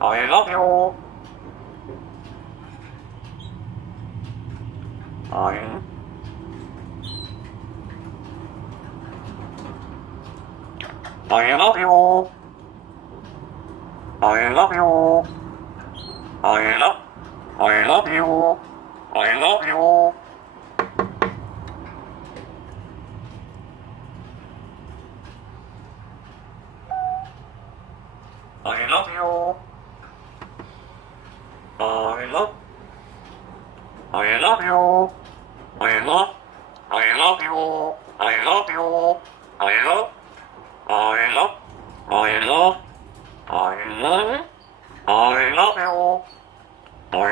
I love you. I I love you. I love you. I love I love you. I love you. I love you. I love I love you. I love I love you. I love you. I love I love I love I love I love you. I